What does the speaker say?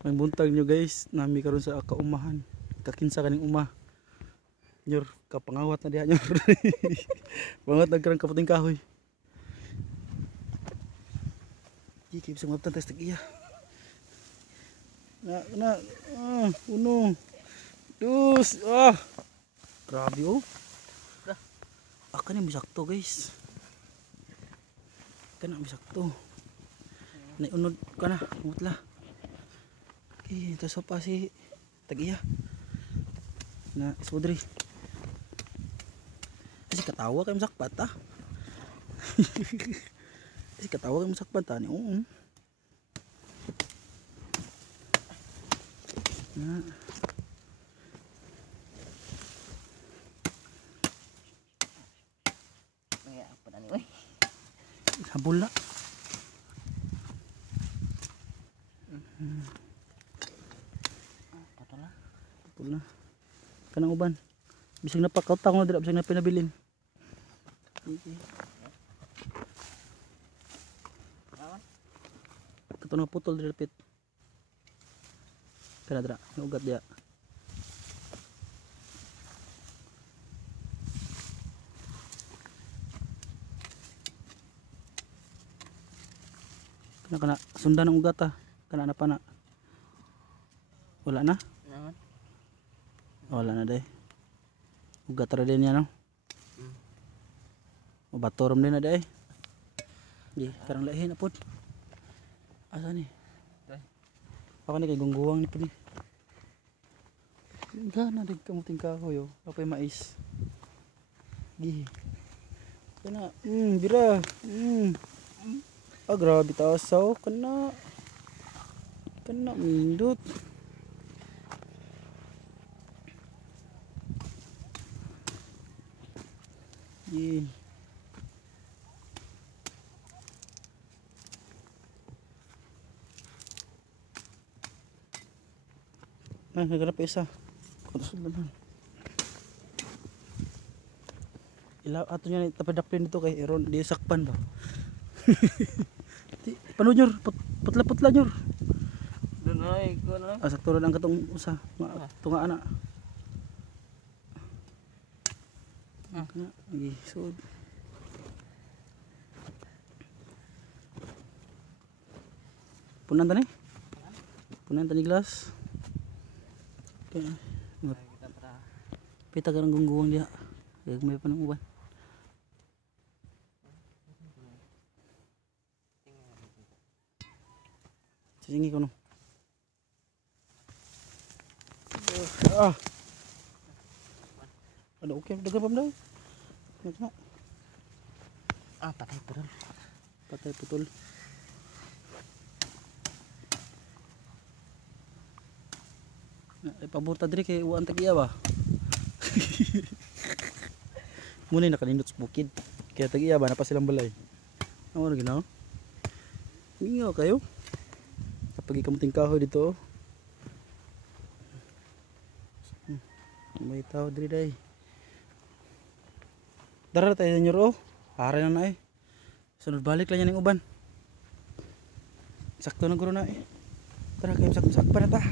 May buntag nyo guys, nami karon sa kaumahan. Kakinsa kaning umah. Nyor, kapangawat na diha nyor. Bangat nagkarang kaputing kahoy. Iki bisa ngaptan tes iya. Uno. Dus, grabe oh. Akan yang bisakto guys. Kan ang bisakto. Naiunod ka na, mutla. Okay, ito sa pa si Tagiya. Na sudri. Kasi katawa kayo masakpat ah. Kasi katawa kayo masakpat ah. Oo. Na. Habol na. Habol na. Kanang uban. Bising napakautang na dira, bising na pinabilin. Kato na putol dira pit. Kana dira, ugat dia. Kana sundan ang ugat ah. Kana na pa na. Wala na? Wala na day. Ugat ra din yan no. Batorom din na day. Di karang lahin na pud. Asa ni? Ako ni kay gungguwang ni pud ni. Gana din kamuting kahoy oh. Apay mais. Gi. Kana bira. Grabe tasaw kana mindot. Yin. Naghanap pa isa. Kutusod naman. Ilaw ato niya tapadapin dito kay Aaron di sakpan ba. Pano nyor, putla-putla nyor. Doon ay ko na. Sakto ron ang katong usa, tunga ana. Lagi sud. Punan tani? Punan tani glass. Okay. Pita karang gungguwang dia. Kaya may panang uban. Singi ko no. Ada okay, dagan pam daw. Patay putol. Patay putol. Pabuta diri kay uwan Tagiya ba. Muna nakalindot sa bukid. Kaya Tagiya ba napa silang balay. Ano ginaw? Ingaw kayo. Kapag ikamuting kahoy dito. May tao diri day. Dara tayo nyo ro. Hara na na eh. Sunod balik lang yan yung uban. Sakto na guro na eh. Tara kayo sakpan na ta.